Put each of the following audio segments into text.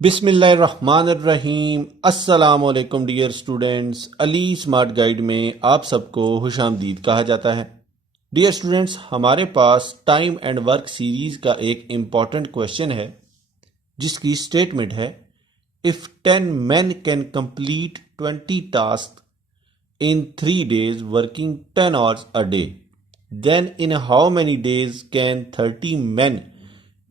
बिस्मिल्लाहिर्रहमानिर्रहीम। अस्सलाम वालेकुम dear students. Ali smart guide में आप सबको खुशामदीद कहा जाता है। डियर स्टूडेंट्स, हमारे पास टाइम एंड वर्क सीरीज का एक इम्पॉर्टेंट क्वेश्चन है जिसकी स्टेटमेंट है, if 10 men can complete 20 task in 3 days working 10 hours a day, then in how many days can 30 men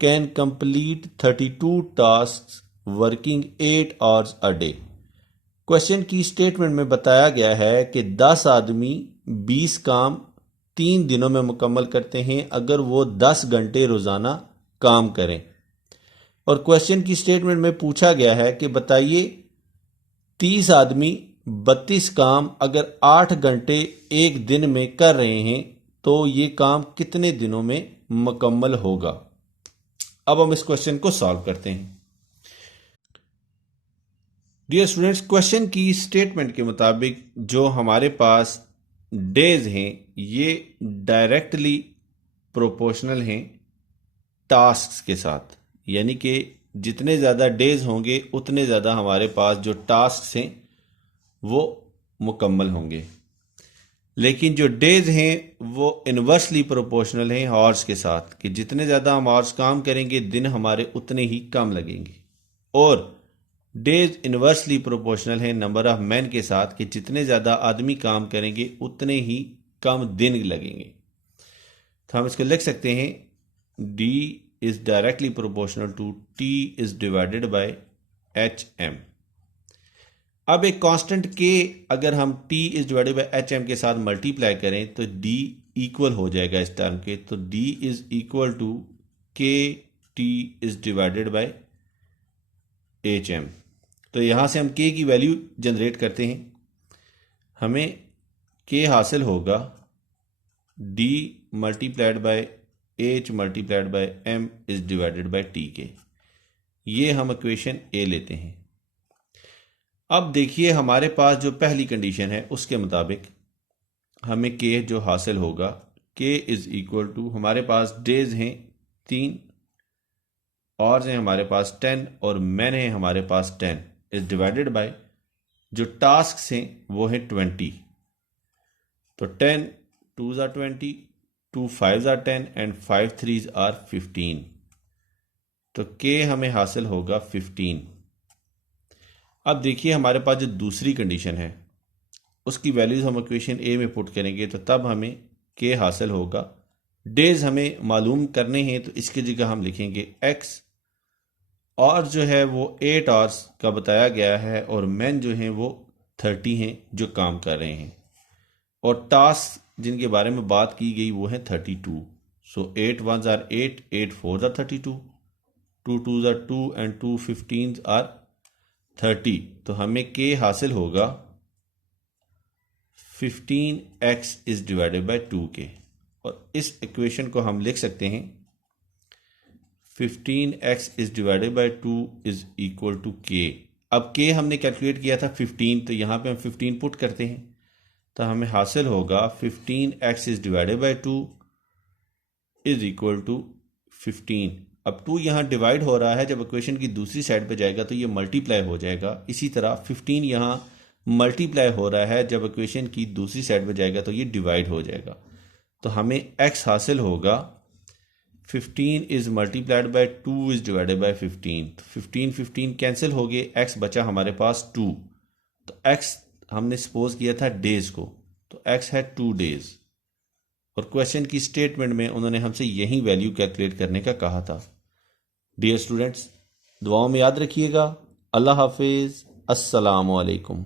can complete 32 tasks working 8 hours a day। Question की statement में बताया गया है कि 10 आदमी 20 काम 3 दिनों में मुकम्मल करते हैं अगर वो 10 घंटे रोजाना काम करें। और क्वेश्चन की स्टेटमेंट में पूछा गया है कि बताइए 30 आदमी 32 काम अगर 8 घंटे एक दिन में कर रहे हैं तो ये काम कितने दिनों में मुकम्मल होगा। अब हम इस क्वेश्चन को सॉल्व करते हैं। डियर स्टूडेंट्स, क्वेश्चन की स्टेटमेंट के मुताबिक जो हमारे पास डेज हैं ये डायरेक्टली प्रोपोर्शनल हैं टास्क्स के साथ, यानी कि जितने ज़्यादा डेज होंगे उतने ज़्यादा हमारे पास जो टास्क्स हैं वो मुकम्मल होंगे। लेकिन जो डेज हैं वो इन्वर्सली प्रोपोर्शनल हैं हॉर्स के साथ, कि जितने ज़्यादा हम हॉर्स काम करेंगे दिन हमारे उतने ही कम लगेंगे। और डेज इन्वर्सली प्रोपोर्शनल है नंबर ऑफ मैन के साथ, कि जितने ज़्यादा आदमी काम करेंगे उतने ही कम दिन लगेंगे। तो हम इसको लिख सकते हैं, D is directly proportional to T is divided by HM। अब एक कांस्टेंट K अगर हम T is divided by HM के साथ मल्टीप्लाई करें तो D इक्वल हो जाएगा इस टर्म के। तो D is equal to K T is divided by HM। तो यहाँ से हम K की वैल्यू जनरेट करते हैं, हमें K हासिल होगा D multiplied by H multiplied by M is divided bye T के। ये हम इक्वेशन A लेते हैं। अब देखिए हमारे पास जो पहली कंडीशन है उसके मुताबिक हमें K जो हासिल होगा, K इज इक्वल टू, हमारे पास डेज हैं 3, और हैं हमारे पास 10 और मैन है हमारे पास 10 इज डिवाइडेड बाय जो टास्क हैं वो है 20। तो 10 2s are 20, 2 5s are 10 and 5 3s are 15। तो K हमें हासिल होगा 15। अब देखिए हमारे पास जो दूसरी कंडीशन है उसकी वैल्यूज हम इक्वेशन A में पुट करेंगे तो तब हमें K हासिल होगा। डेज हमें मालूम करने हैं तो इसकी जगह हम लिखेंगे X, और जो है वो 8 आवर्स का बताया गया है, और मैन जो हैं वो 30 हैं जो काम कर रहे हैं, और टास्क जिनके बारे में बात की गई वो है 32। सो 8 1s are 8, 8 4s are 32, 2 2s are 2 and 2 15s are 30। तो हमें K हासिल होगा 15x is divided bye 2K, और इस इक्वेशन को हम लिख सकते हैं 15x is divided by 2 is equal to K। अब K हमने कैलकुलेट किया था 15, तो यहाँ पे हम 15 पुट करते हैं तो हमें हासिल होगा 15x is divided by 2 is equal to 15। अब 2 यहाँ डिवाइड हो रहा है, जब इक्वेशन की दूसरी साइड पे जाएगा तो ये मल्टीप्लाई हो जाएगा। इसी तरह 15 यहाँ मल्टीप्लाई हो रहा है, जब इक्वेशन की दूसरी साइड पे जाएगा तो ये डिवाइड हो जाएगा। तो हमें x हासिल होगा 15 is multiplied by 2 is divided bye 15। तो 15 15 कैंसिल हो गए, x बचा हमारे पास 2। तो x हमने सपोज किया था डेज को, तो x है 2 डेज, और क्वेश्चन की स्टेटमेंट में उन्होंने हमसे यही वैल्यू कैलकुलेट करने का कहा था। डियर स्टूडेंट्स, दुआओं में याद रखिएगा। अल्लाह हाफिज, अस्सलाम वालेकुम।